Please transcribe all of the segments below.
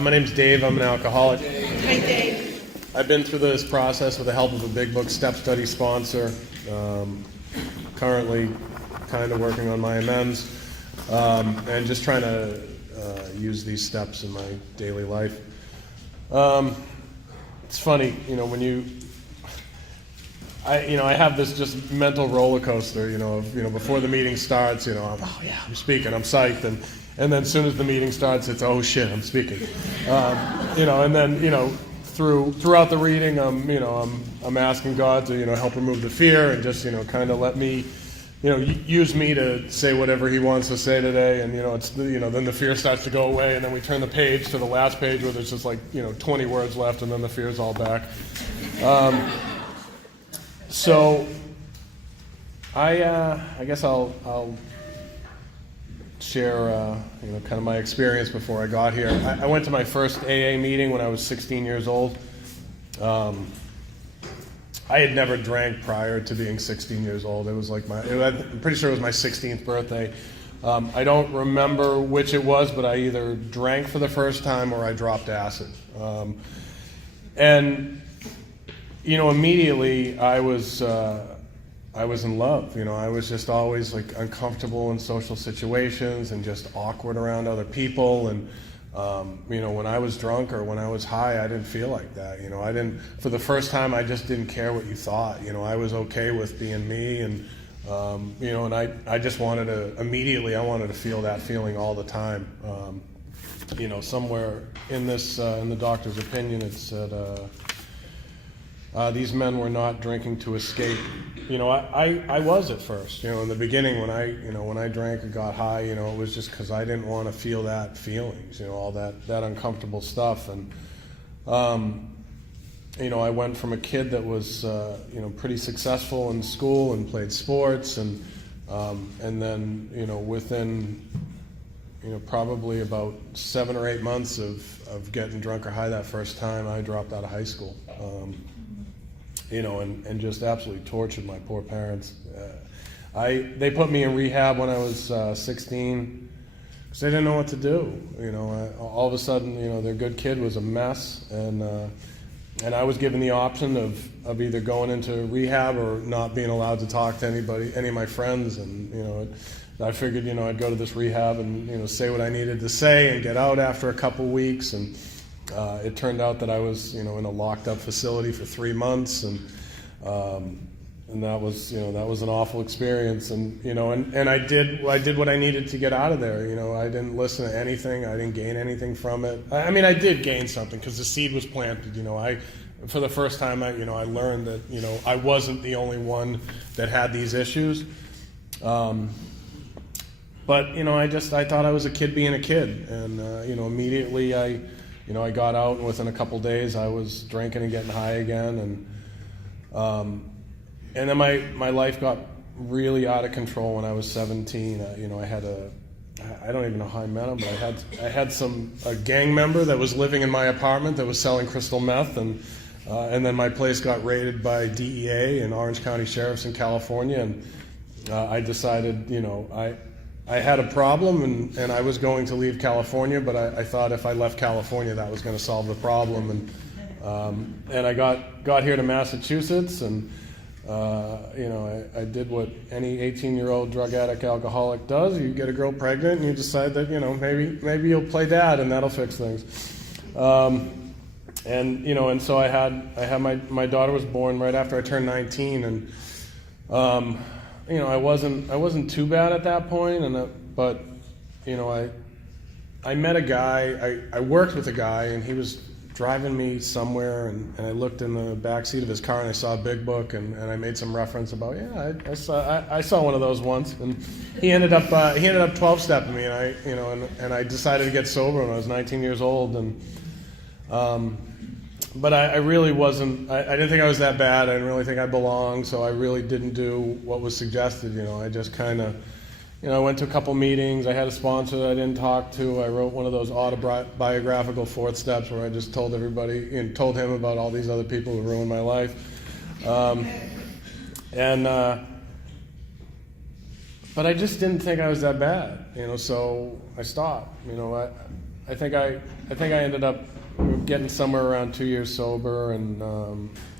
My name's Dave. I'm an alcoholic. Hi, Dave. I've been through this process with the help of a Big Book Step Study sponsor. Currently kind of working on my amends and just trying to use these steps in my daily life. It's funny, when I have this just mental roller coaster, before the meeting starts, I'm speaking, I'm psyched, and then as soon as the meeting starts, it's, oh shit, I'm speaking. And then, throughout the reading, I'm asking God to, help remove the fear and just, kind of let me, use me to say whatever He wants to say today. And, then the fear starts to go away, and then we turn the page to the last page where there's just 20 words left, and then the fear's all back. So I guess I'll share kind of my experience before I got here. I went to my first AA meeting when I was 16 years old. I had never drank prior to being 16 years old. It was I'm pretty sure it was my 16th birthday. I don't remember which it was, but I either drank for the first time or I dropped acid. Immediately I was in love. I was just always uncomfortable in social situations and just awkward around other people. And when I was drunk or when I was high, I didn't feel like that. For the first time, I just didn't care what you thought. I was okay with being me, and I just wanted to immediately. I wanted to feel that feeling all the time. Somewhere in this, in the doctor's opinion, it said. These men were not drinking to escape. I was at first. In the beginning when I drank and got high, it was just because I didn't want to feel that feelings, all that uncomfortable stuff. And I went from a kid that was pretty successful in school and played sports, and then within probably about 7 or 8 months of getting drunk or high that first time, I dropped out of high school. And just absolutely tortured my poor parents. They put me in rehab when I was 16 because they didn't know what to do. All of a sudden, their good kid was a mess, and I was given the option of either going into rehab or not being allowed to talk to any of my friends. And I figured, I'd go to this rehab and say what I needed to say and get out after a couple weeks. And it turned out that I was, in a locked-up facility for 3 months, and that was an awful experience. And I did what I needed to get out of there. I didn't listen to anything. I didn't gain anything from it. I mean, I did gain something because the seed was planted. For the first time, I learned that I wasn't the only one that had these issues. But I thought I was a kid being a kid, and immediately I got out, and within a couple days I was drinking and getting high again, and then my life got really out of control when I was 17. I don't even know how I met him, but I had a gang member that was living in my apartment that was selling crystal meth, and then my place got raided by DEA and Orange County Sheriffs in California, and I decided, I had a problem, and I was going to leave California, but I thought if I left California, that was going to solve the problem. And I got here to Massachusetts, and I did what any 18-year-old drug addict alcoholic does. You get a girl pregnant, and you decide that maybe you'll play dad, and that'll fix things. And so I had my daughter was born right after I turned 19, and. I wasn't too bad at that point, but I met a guy. I worked with a guy, and he was driving me somewhere, and I looked in the back seat of his car, and I saw a Big Book, and I made some reference about I saw one of those once, and he ended up 12-stepping me, and I decided to get sober when I was 19 years old, and. But I really wasn't, I didn't think I was that bad. I didn't really think I belonged, so I really didn't do what was suggested. I just kind of, I went to a couple meetings. I had a sponsor that I didn't talk to. I wrote one of those autobiographical 4th steps where I just told everybody, and told him about all these other people who ruined my life. But I just didn't think I was that bad, so I stopped. I think I ended up getting somewhere around 2 years sober, and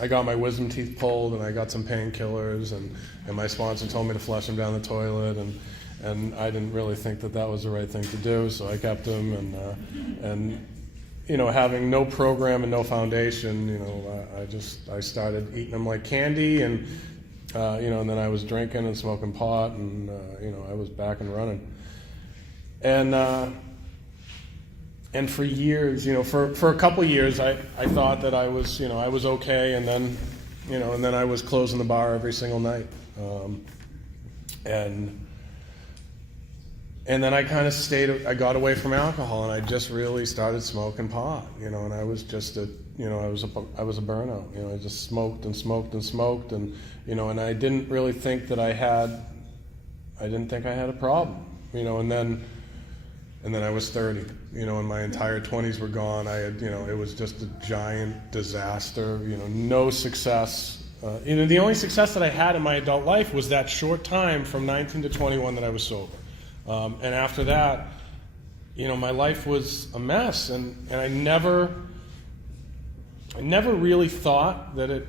I got my wisdom teeth pulled, and I got some painkillers, and my sponsor told me to flush them down the toilet, and I didn't really think that was the right thing to do, so I kept them, and you know, having no program and no foundation, you know, I started eating them like candy, and you know, and then I was drinking and smoking pot, and you know, I was back and running, and for years, you know, for a couple of years, I thought that I was, you know, I was okay, and then, you know, and then I was closing the bar every single night, and then I kind of I got away from alcohol, and I just really started smoking pot, you know, and I was just I was a burnout, you know, I just smoked and smoked and smoked, and, you know, and I didn't really think that I didn't think I had a problem, you know, and then I was 30, you know, and my entire 20s were gone. I had, you know, it was just a giant disaster, you know, no success. You know, the only success that I had in my adult life was that short time from 19 to 21 that I was sober. And after that, you know, my life was a mess, and I never really thought that it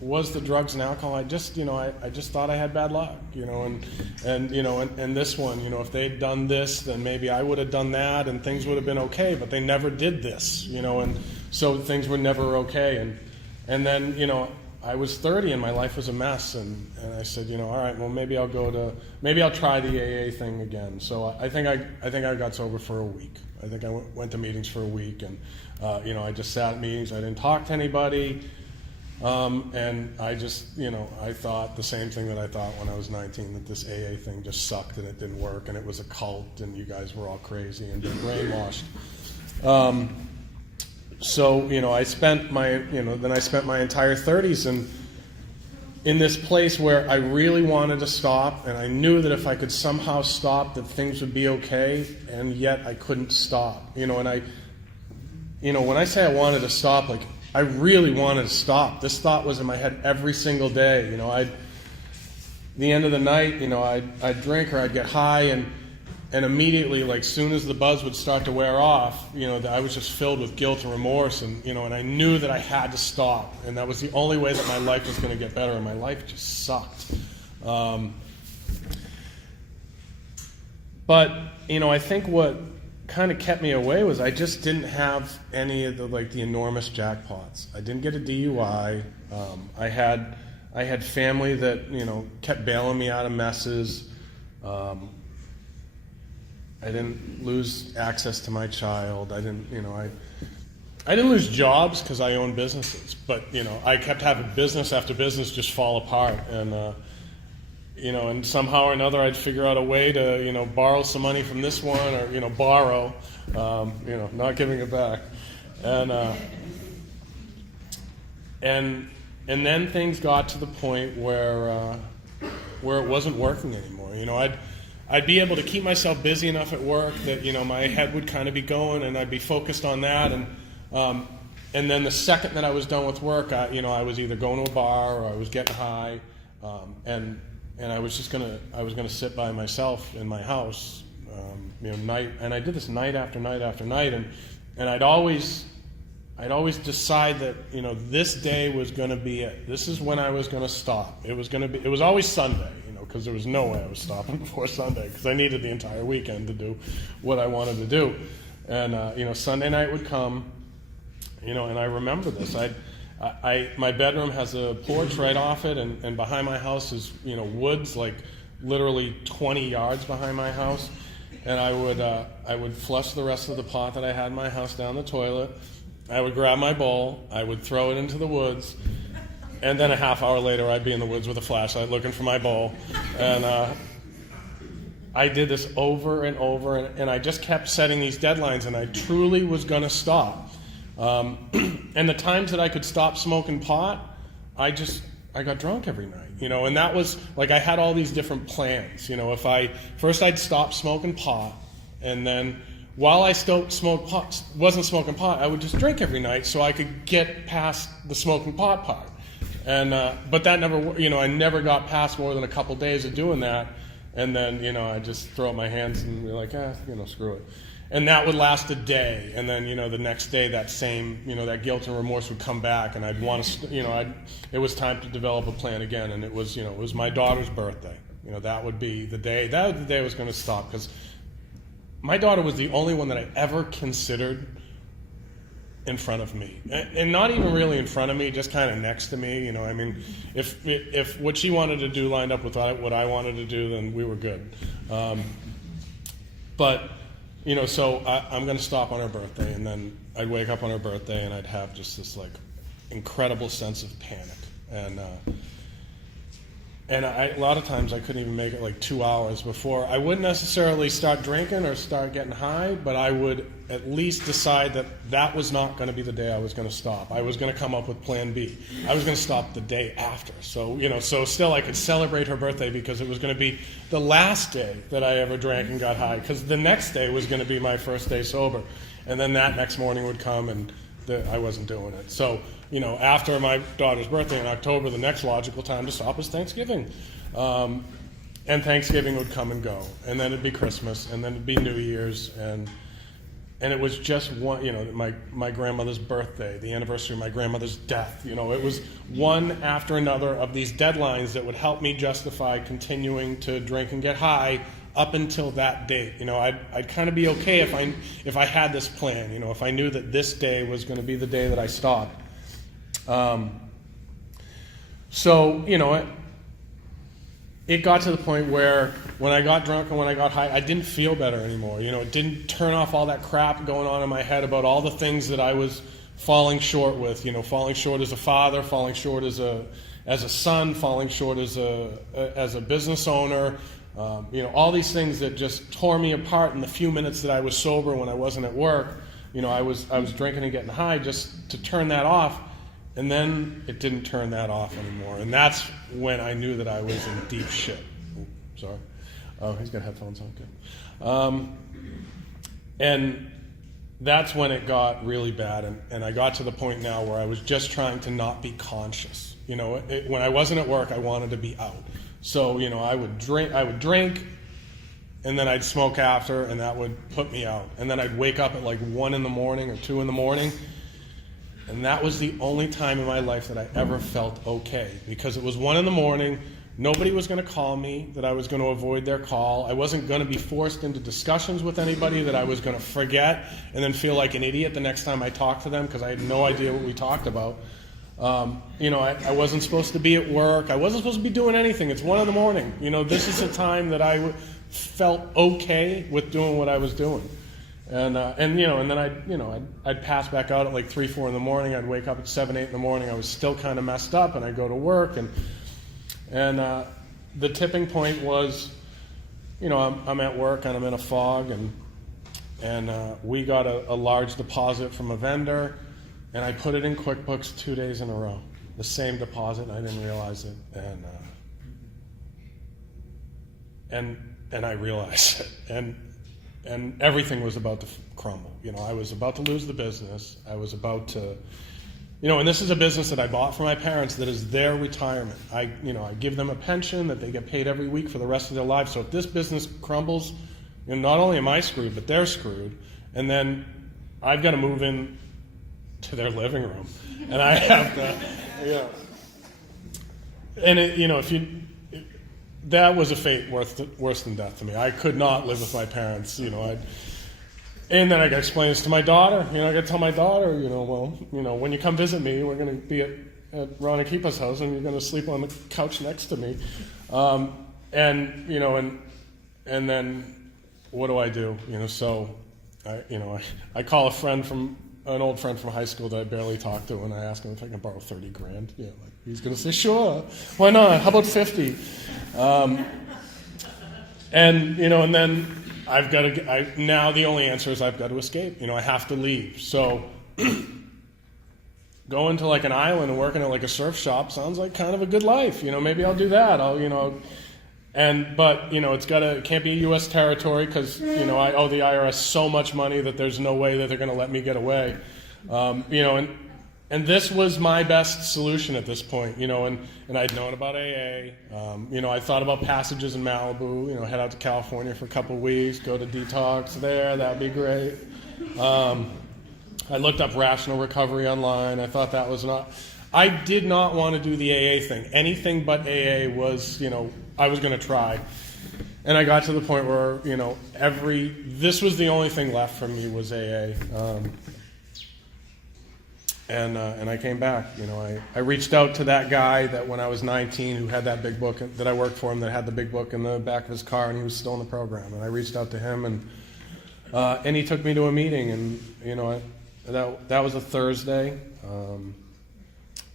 was the drugs and alcohol. I just, you know, I just thought I had bad luck, you know, and you know, and this one, you know, if they'd done this, then maybe I would have done that, and things would have been okay, but they never did this, you know, and so things were never okay, and then, you know, I was 30 and my life was a mess, and I said, you know, all right, well, maybe I'll try the AA thing again. So I think I got sober for a week. I think I went to meetings for a week, and you know, I just sat at meetings. I didn't talk to anybody, and I just, you know, I thought the same thing that I thought when I was 19, that this AA thing just sucked and it didn't work, and it was a cult, and you guys were all crazy and being brainwashed. So, you know, I spent my entire 30s in this place where I really wanted to stop, and I knew that if I could somehow stop, that things would be okay, and yet I couldn't stop. You know, and when I say I wanted to stop, like, I really wanted to stop. This thought was in my head every single day. You know, the end of the night, you know, I'd drink or I'd get high, and immediately, like, soon as the buzz would start to wear off, you know, I was just filled with guilt and remorse, and, you know, and I knew that I had to stop, and that was the only way that my life was going to get better, and my life just sucked. But, you know, I think what kind of kept me away was I just didn't have any of the enormous jackpots. I didn't get a DUI. I had family that, you know, kept bailing me out of messes. I didn't lose access to my child. I didn't lose jobs because I owned businesses, but, you know, I kept having business after business just fall apart, and you know, and somehow or another I'd figure out a way to, you know, borrow some money from this one, or, you know, borrow, you know, not giving it back, and then things got to the point where it wasn't working anymore. You know, I'd be able to keep myself busy enough at work that, you know, my head would kind of be going, and I'd be focused on that, and then the second that I was done with work, you know, I was either going to a bar or I was getting high, and I was gonna sit by myself in my house, you know, and I did this night after night after night, and I'd always decide that, you know, this day was gonna be it. This is when I was gonna stop. It was always Sunday, because there was no way I was stopping before Sunday, because I needed the entire weekend to do what I wanted to do. And you know, Sunday night would come, you know, and I remember this. My bedroom has a porch right off it, and behind my house is, you know, woods, like literally 20 yards behind my house. And I would flush the rest of the pot that I had in my house down the toilet. I would grab my bowl, I would throw it into the woods, and then a half hour later, I'd be in the woods with a flashlight looking for my bowl. And I did this over and over, and I just kept setting these deadlines, and I truly was going to stop. And the times that I could stop smoking pot, I got drunk every night, you know, and that was, like, I had all these different plans. You know, first I'd stop smoking pot, and then while I still wasn't smoking pot, I would just drink every night so I could get past the smoking pot part. And but that never, you know, I never got past more than a couple days of doing that, and then, you know, I just throw up my hands and be like, you know, screw it. And that would last a day, and then, you know, the next day that same, you know, that guilt and remorse would come back, and I'd want to, you know, it was time to develop a plan again, and it was, you know, it was my daughter's birthday. You know, that would be the day, that was the day I was going to stop, because my daughter was the only one that I ever considered in front of me, and not even really in front of me, just kind of next to me. You know, I mean, if what she wanted to do lined up with what I wanted to do, then we were good. But you know, so I'm going to stop on her birthday, and then I'd wake up on her birthday, and I'd have just this like incredible sense of panic, and a lot of times I couldn't even make it like 2 hours before. I wouldn't necessarily start drinking or start getting high, but I would at least decide that that was not going to be the day I was going to stop. I was going to come up with plan B. I was going to stop the day after. So, you know, so still I could celebrate her birthday because it was going to be the last day that I ever drank and got high, because the next day was going to be my first day sober. And then that next morning would come, and I wasn't doing it. So, you know, after my daughter's birthday in October, the next logical time to stop was Thanksgiving. And Thanksgiving would come and go. And then it'd be Christmas, and then it'd be New Year's, and it was just one, you know, my grandmother's birthday, the anniversary of my grandmother's death. You know, it was one after another of these deadlines that would help me justify continuing to drink and get high up until that date. You know, I'd kind of be okay if I had this plan. You know, if I knew that this day was going to be the day that I stopped. So, you know, it got to the point where when I got drunk and when I got high, I didn't feel better anymore. You know, it didn't turn off all that crap going on in my head about all the things that I was falling short with. You know, falling short as a father, falling short as a son, falling short as a business owner. You know, all these things that just tore me apart in the few minutes that I was sober when I wasn't at work. You know, I was drinking and getting high just to turn that off. And then it didn't turn that off anymore. And that's when I knew that I was in deep shit. Ooh, sorry. Oh, he's got headphones on. Good. And that's when it got really bad. And I got to the point now where I was just trying to not be conscious. You know, when I wasn't at work, I wanted to be out. So, you know, I would drink, and then I'd smoke after, and that would put me out. And then I'd wake up at like 1 in the morning or 2 in the morning. And that was the only time in my life that I ever felt okay, because it was 1 in the morning. Nobody was going to call me, that I was going to avoid their call. I wasn't going to be forced into discussions with anybody that I was going to forget and then feel like an idiot the next time I talked to them because I had no idea what we talked about. You know, I wasn't supposed to be at work. I wasn't supposed to be doing anything. It's 1 in the morning. You know, this is a time that I felt okay with doing what I was doing. And you know, and then I'd pass back out at like 3, 4 in the morning. I'd wake up at 7, 8 in the morning. I was still kind of messed up, and I'd go to work. And the tipping point was, you know, I'm at work and I'm in a fog, and we got a large deposit from a vendor, and I put it in QuickBooks 2 days in a row, the same deposit, and I didn't realize it, and I realized it, and everything was about to crumble. You know, I was about to lose the business. I was about to, you know, and this is a business that I bought for my parents that is their retirement. I give them a pension that they get paid every week for the rest of their lives. So if this business crumbles, you know, not only am I screwed, but they're screwed. And then I've got to move in to their living room, and I have to, you know, and it, you know, that was a fate worse than death to me. I could not live with my parents, you know. And then I got to explain this to my daughter. You know, I got to tell my daughter, you know, well, you know, when you come visit me, we're going to be at Ron and Keepa's house, and you're going to sleep on the couch next to me. And you know, and then what do? You know, so I call an old friend from high school that I barely talked to, and I ask him if I can borrow $30,000. Yeah, like he's going to say, sure, why not? How about 50? And you know, and then I've got to. Now the only answer is I've got to escape. You know, I have to leave. So going to like an island and working at like a surf shop sounds like kind of a good life. You know, maybe I'll do that. But you know, it can't be U.S. territory because you know I owe the IRS so much money that there's no way that they're going to let me get away. You know, And this was my best solution at this point, you know, and I'd known about AA. You know, I thought about passages in Malibu, you know, head out to California for a couple of weeks, go to detox there, that'd be great. I looked up rational recovery online. I thought that was not... I did not want to do the AA thing. Anything but AA was, you know, I was going to try. And I got to the point where, you know, this was the only thing left for me was AA. And I came back. You know, I reached out to that guy that when I was 19 who had that big book, that I worked for him, that had the big book in the back of his car, and he was still in the program. And I reached out to him, and he took me to a meeting, and, you know, that was a Thursday.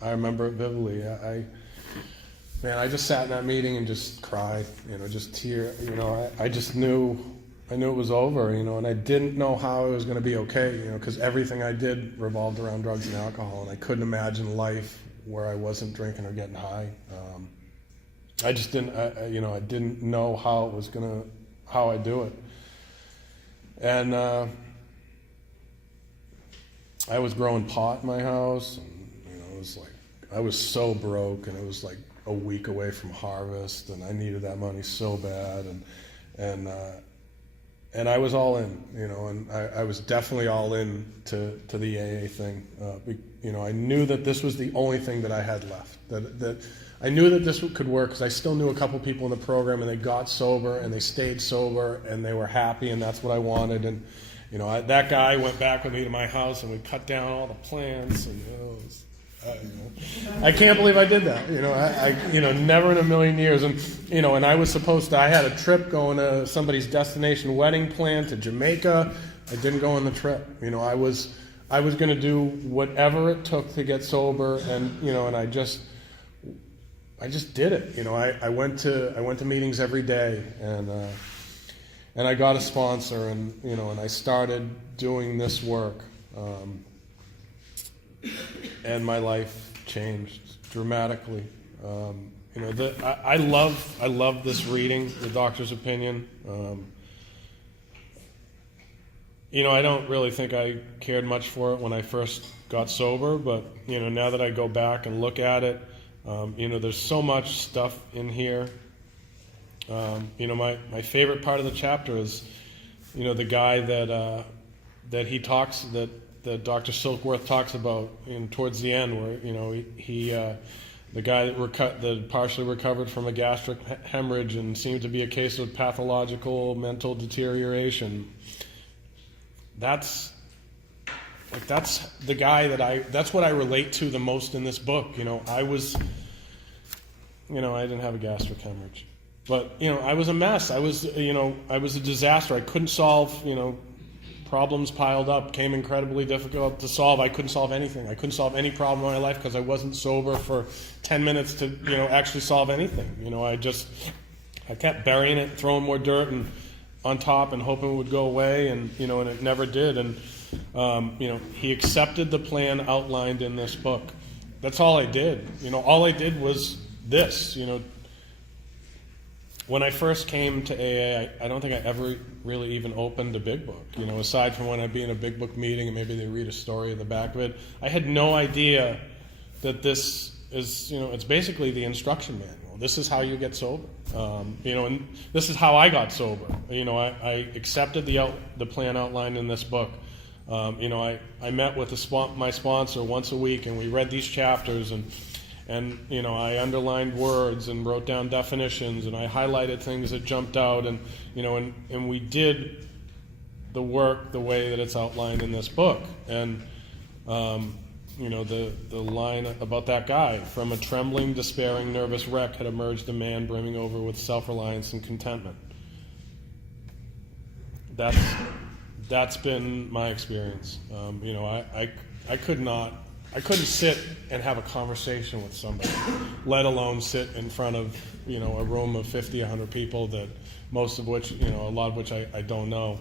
I remember it vividly. I just sat in that meeting and just cried, you know, just tear. You know, I just knew it was over, you know, and I didn't know how I was going to be okay, you know, because everything I did revolved around drugs and alcohol, and I couldn't imagine life where I wasn't drinking or getting high. I just didn't, you know, I didn't know how I'd do it. And I was growing pot in my house, and, you know, it was like, I was so broke, and it was like a week away from harvest, and I needed that money so bad, and I was all in, you know, and I was definitely all in to the AA thing. You know, I knew that this was the only thing that I had left. That I knew that this could work because I still knew a couple people in the program, and they got sober and they stayed sober and they were happy, and that's what I wanted. And you know, that guy went back with me to my house, and we cut down all the plants, and you know, it was, I can't believe I did that. You know, I you know, never in a million years. And you know, and I was supposed to. I had a trip going to somebody's destination wedding plan to Jamaica. I didn't go on the trip. You know, I was going to do whatever it took to get sober, and you know, and I just did it. You know, I went to meetings every day, and I got a sponsor, and you know, and I started doing this work. And my life changed dramatically. You know, I love this reading, The Doctor's Opinion. You know, I don't really think I cared much for it when I first got sober, but you know, now that I go back and look at it, you know, there's so much stuff in here. You know, my favorite part of the chapter is, you know, the guy that he talks that Dr. Silkworth talks about towards the end, where you know he the guy that partially recovered from a gastric hemorrhage and seemed to be a case of pathological mental deterioration. That's the guy that's what I relate to the most in this book. You know, I didn't have a gastric hemorrhage, but you know, I was a mess. I was a disaster. I couldn't solve, you know, problems piled up, became incredibly difficult to solve. I couldn't solve anything. I couldn't solve any problem in my life because I wasn't sober for 10 minutes to, you know, actually solve anything. You know, I kept burying it, throwing more dirt and on top and hoping it would go away, and you know, and it never did. And you know, he accepted the plan outlined in this book. That's all I did. You know, all I did was this. You know, when I first came to AA, I don't think I ever really even opened a big book. You know, aside from when I'd be in a big book meeting and maybe they read a story at the back of it, I had no idea that this is, you know, it's basically the instruction manual. This is how you get sober. You know, and this is how I got sober. You know, I accepted the plan outlined in this book. You know, I met with my sponsor once a week, and we read these chapters, and you know, I underlined words and wrote down definitions, and I highlighted things that jumped out, and you know, and we did the work the way that it's outlined in this book. And you know, the line about that guy: from a trembling, despairing, nervous wreck had emerged a man brimming over with self-reliance and contentment. That's been my experience. You know, I couldn't sit and have a conversation with somebody, let alone sit in front of, you know, a room of 50, 100 people that most of which, you know, a lot of which I don't know.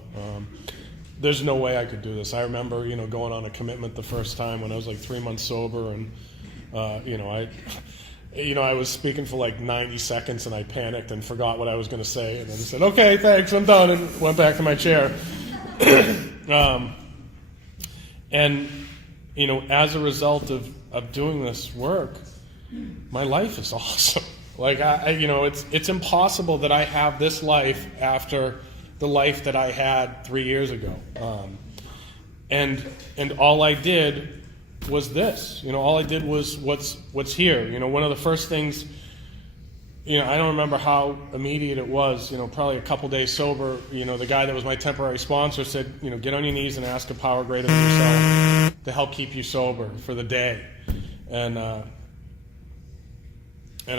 There's no way I could do this. I remember, you know, going on a commitment the first time when I was like 3 months sober, and you know, I was speaking for like 90 seconds, and I panicked and forgot what I was going to say, and then said, "Okay, thanks, I'm done," and went back to my chair. And as a result of doing this work, my life is awesome. Like, it's impossible that I have this life after the life that I had 3 years ago. And all I did was this. All I did was what's here. One of the first things, I don't remember how immediate it was, probably a couple days sober, the guy that was my temporary sponsor said, get on your knees and ask a power greater than yourself to help keep you sober for the day. And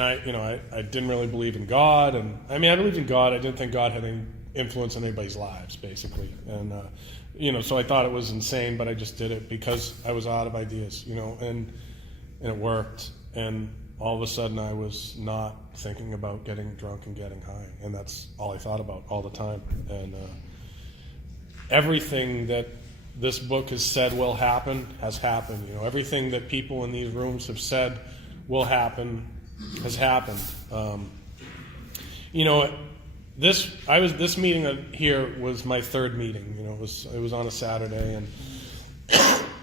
I didn't really believe in God. And I believed in God. I didn't think God had any influence on anybody's lives, basically. And, so I thought it was insane, but I just did it because I was out of ideas, and it worked. And all of a sudden I was not thinking about getting drunk and getting high. And that's all I thought about all the time. And everything that this book has said will happen has happened. Everything that people in these rooms have said will happen has happened. This meeting here was my third meeting. It was on a Saturday, and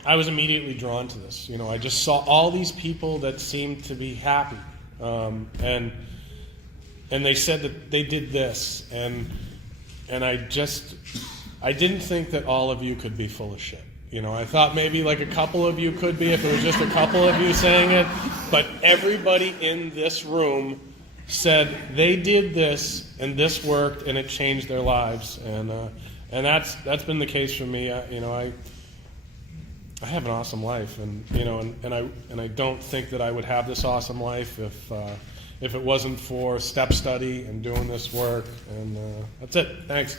I was immediately drawn to this. I just saw all these people that seemed to be happy, and they said that they did this, and I didn't think that all of you could be full of shit. I thought maybe like a couple of you could be if it was just a couple of you saying it, but everybody in this room said they did this and this worked and it changed their lives, and that's been the case for me. I have an awesome life, and I don't think that I would have this awesome life if it wasn't for step study and doing this work, and that's it. Thanks.